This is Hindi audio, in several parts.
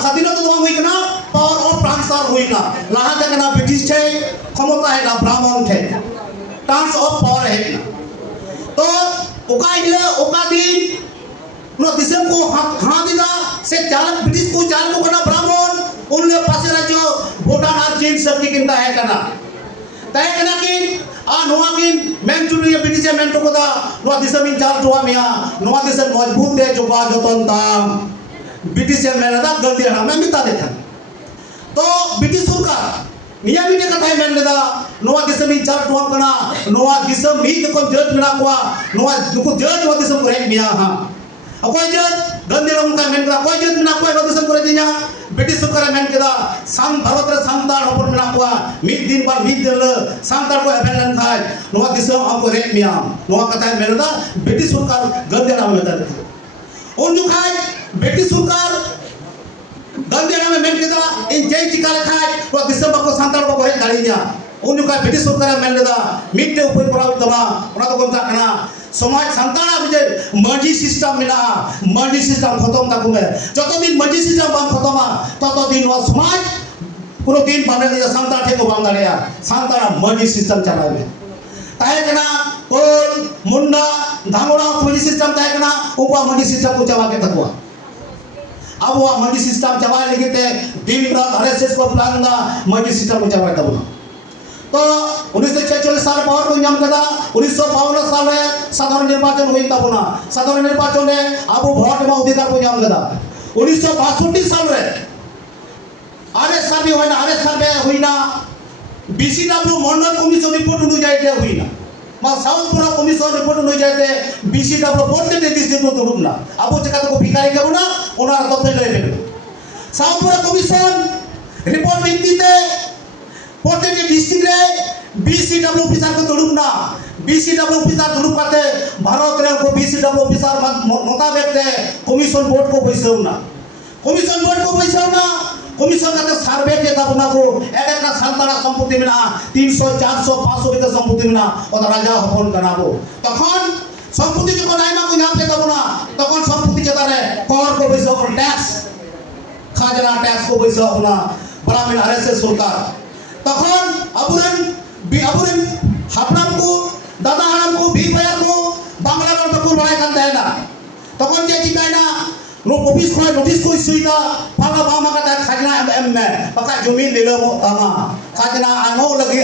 स्वाधीनता तो हुई ना पावर ऑफ ट्रांसफर हुई ना लाहा तक ना ब्रिटिश थे क्षमता है ना ब्राह्मण थे ट्रांस ऑफ पावर है ना तो ओका इले ओका दिन नो दिसम को हाँ दिला से चालक ब्रिटिश को चालक को करना ब्राह्मण उनले पासे राज्य भूटान और चीन सब की किंता है करना तय करना कि नोआ किन मेन चुनी ब्रिटिश मेन तो कोदा नोआ दिसम इन चार टोआ मिया नोआ दिसम मजबूत दे जोबा जतन ताम ब्रिटिश मेन दा गलती है मैं मिता देता तो ब्रिटिश सरकार निया भी कथा मेन लेदा नोआ दिसम इन चार टोआ कना नोआ दिसम मी को जज मिना को नोआ को जज नोआ दिसम को मिया हां अकोय जज गंदे उनका मेन का कोई जज मिना को नोआ दिसम को दिया ब्रिटिश सरकार मेन केदा साम भारत रे सांतार हपन मिना को मिद दिन पर मिद दिन सांतार को एबेलन खाय नोआ दिसम हमको रे मिया नोआ कथा मेन लेदा ब्रिटिश सरकार गंदे नाम में था उन जो खाय ब्रिटिश सरकार गंदे नाम में मेन केदा इन जय चिका खाय नोआ दिसम को सांतार को हे दाड़िया उन जो खाय ब्रिटिश सरकार मेन लेदा मिद ते उपर पराव तमा ओना तो कोनता कना समाज संताना जे मर्जी सिस्टम मिला मर्जी सिस्टम खत्म ताकू में जतो दिन मर्जी सिस्टम बाम खत्मा ततो दिन वा समाज कोनो दिन पाने दिया संता ठे को बाम दाड़िया संताना मर्जी सिस्टम चलावे ताहे कना कोल मुंडा धांगोड़ा मर्जी सिस्टम ताहे कना उपा मर्जी सिस्टम को चला के तकवा अब वो मर्जी सिस्टम चला लेके ते दिन रात आरएसएस को प्लान मर्जी सिस्टम को चला तब तो 1946 साल पावर को नाम कदा 1952 साल में साधारण निर्वाचन हुई तबना साधारण निर्वाचन में अब वोट में अधिकार को नाम कदा 1962 साल में आरएस सर्वे होना आरएस सर्वे हुई ना बीसीडब्ल्यू मंडल कमीशन रिपोर्ट नु जायते हुई ना मा साउथपुरा कमीशन रिपोर्ट नु जायते बीसीडब्ल्यू बोर्ड दे दिस दिन तो ना अब जका को भिखारी करू ना ओना तो फेल लेबे साउथपुरा कमीशन रिपोर्ट भित्तिते प्रत्येक डिस्ट्रिक्ट रे बीसीडब्ल्यू ऑफिसर को तोड़ुम ना बीसीडब्ल्यू ऑफिसर तोड़ुम करते भारत रे को बीसीडब्ल्यू ऑफिसर मुताबिक ते कमीशन बोर्ड को पैसा ना कमीशन बोर्ड को पैसा ना कमीशन का सर्वे के तब ना को एक एक संताना संपत्ति मिला 300 400 500 बीघा संपत्ति मिला और राजा हपन कराबो तखन संपत्ति जो नाइमा को नाम पे तब ना तखन संपत्ति चता रे कर को पैसा और टैक्स खाजना टैक्स को पैसा अपना बड़ा मिला आरएसएस सरकार तखन अबुरन हापनाम को दादा हाराम को भी भैया को बांग्ला में बकुर बड़ाई करता है ना तखन जे चिकाय ना नो ऑफिस को नोटिस को सुईदा फागा बामा का खाजना एम में पका जमीन ले लो आमा खाजना आंगो लगी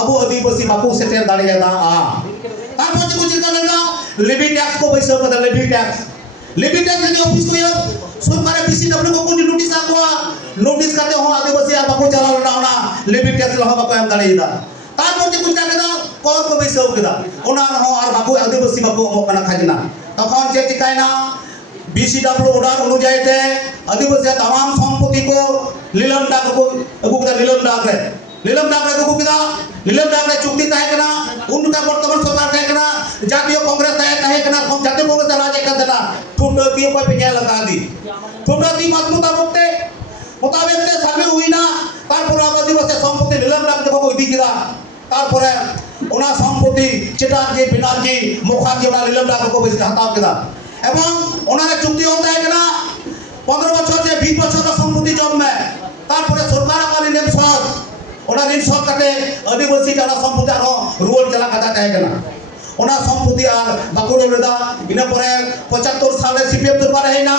अबु आदिवासी बापू सेटेर दाड़े दा आ तार पछे को चिका ना लेवी टैक्स को पैसा का लेवी टैक्स ने ऑफिस को ये सरकार बीसीडब्ल्यू को कोनी नोटिस आको नोटिस करते हो आदिवासी आ बापू चला ना लेवी टैक्स लहा बापू एम दाड़े दा तार पछे को चिका ना कोर को पैसा केदा ओना हो और बापू आदिवासी बापू मो कना खाजना तखन जे चिकाय ना बीसीडब्ल्यू ऑर्डर अनुযায়ী তে आदिवासी तमाम संपत्ति को नीलम डाक को अगु कदा नीलम डाक रे को कदा नीलम डाक रे चुक्ति तय कना उनका वर्तमान सरकार तय कना जातीय कांग्रेस तय कना जातीय कांग्रेस राज एक देना फुटती को पे लगा दी फुटती मत मुताबिक ते सर्वे हुई ना तारपर आदिवासी संपत्ति नीलम डाक को इदी किदा तारपर ओना संपत्ति चिटाजी बिनाजी मुखाजी ओना नीलम डाक को बेस हटाव किदा एवं ओनारे चुक्ति होता है ना 15 बछर से 20 बछर का संपत्ति जब में तारपरे सरकार का ऋण शोध ओना ऋण शोध करते आदिवासी का संपत्ति आरो रूल चला कथा है ना ओना संपत्ति आर बाकुड़ लेदा इना परे 75 साल सीपीएफ दरबार है ना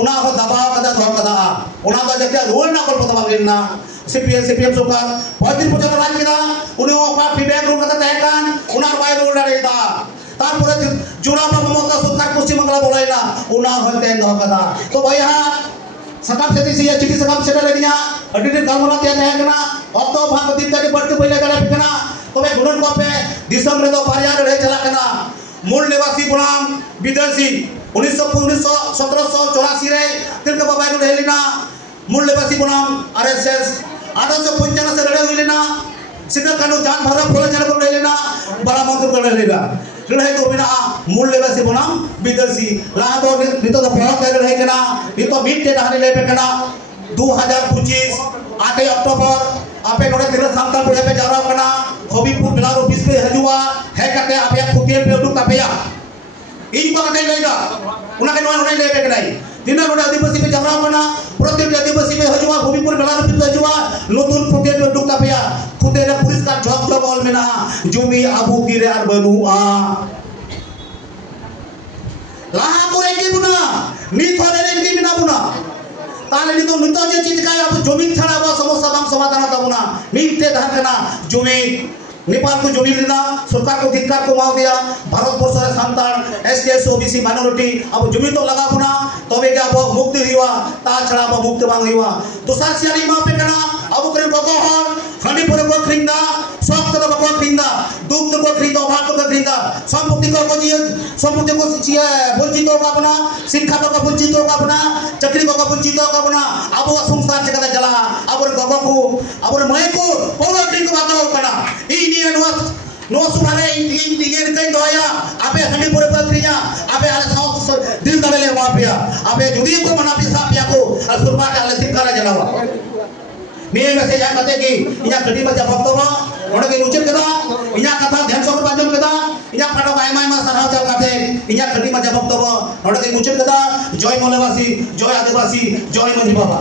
ओना हो दबाव कदा धर कदा ओना का जब रूल ना कर पता बागिन ना सीपीएफ सरकार 35 बछर राज केदा उनी ओका फीडबैक रूल कथा है कान ओना बाय रूल डालेदा तारपरे जुरापा ममता सरकार पश्चिम बांग्ला बोलाइना उना होते दो कदा तो भैया सकाम से से चिठी सकाम से ले दिया अडिट गामना ते है ना अब तो भाग दिन तक बढ़ते पहले करा फिकना तो मैं गुणन को पे दिसंबर दो बारिया रहे चला कना मूल निवासी गुलाम विदेशी 1784 रे तिलक बाबा को लेना मूल निवासी गुलाम आरएसएस 1895 से लड़े हुए लेना सिद्ध कानू जान भरत बोले जन को लेना बड़ा मंत्र को लेना लड़ाई तो बिना मूल निवासी बनाम विदेशी ला तो नितो तो बहुत कर रहे कना नितो मीट के दाने ले पे कना 2025 8 अक्टूबर आपे नोडे तिरक सांता पुरे पे जा रहा कना हबीबपुर बिलार ऑफिस पे हजुआ है करते आपे खुतिए पे उडुक तापेया इन को कटे लेगा उना के नोन ले पे कनाई तीना गोटे आदिवासी पे जावरा बना प्रत्येक आदिवासी पे हजुआ भूमिपुर बेला पे हजुआ नतुन प्रत्येक पे दुक तापेया खुदे रे पुरस्कार जग जग ऑल मेना जुमी आबू गिरे आर बनुआ लाहा को एके बुना नित होरे रे बिना बुना ताले नितो नितो जे चीज का अब जमीन छाड़ा बा समस्या बाम समाधान ताबुना मिलते धाकना जमीन नेपाल को जमीन लेना सरकार को धिक्कार को माव दिया भारत वर्ष रे सांतार एसटी ओबीसी माइनॉरिटी अब जमीन तो लगा बुना तबे के अब मुक्ति हुआ ता छड़ा अब मुक्ति बांग हुआ तो सासियाली मा पे कना अब करे बको हर खंडी पर को खरिंदा सब तो बको खरिंदा दुख तो को खरिंदा भाग को खरिंदा संपत्ति को जी संपत्ति को चिया वंचित का बना शिक्षा को वंचित का बना चाकरी को वंचित का बना अब संसार जगत चला अब बको को अब मय को पॉलिटिक्स को बात कना ई नो सुनारे इंडियन कई दोया आपे हंडी पूरे पर क्रिया आपे आले साउ दिल दले माफिया आपे जुदी को मना पिसा पिया को सुरबा के आले दिखारा जलावा मे मैसेज आ कते की इया कटी बजा भक्तवा ओडे के उचित कदा इया कथा ध्यान सकर बाजन कदा इया पाडो आयमा आयमा सरहाव चल काते इया कटी बजा भक्तवा ओडे के उचित कदा जय मोलेवासी जय आदिवासी जय मंझी बाबा।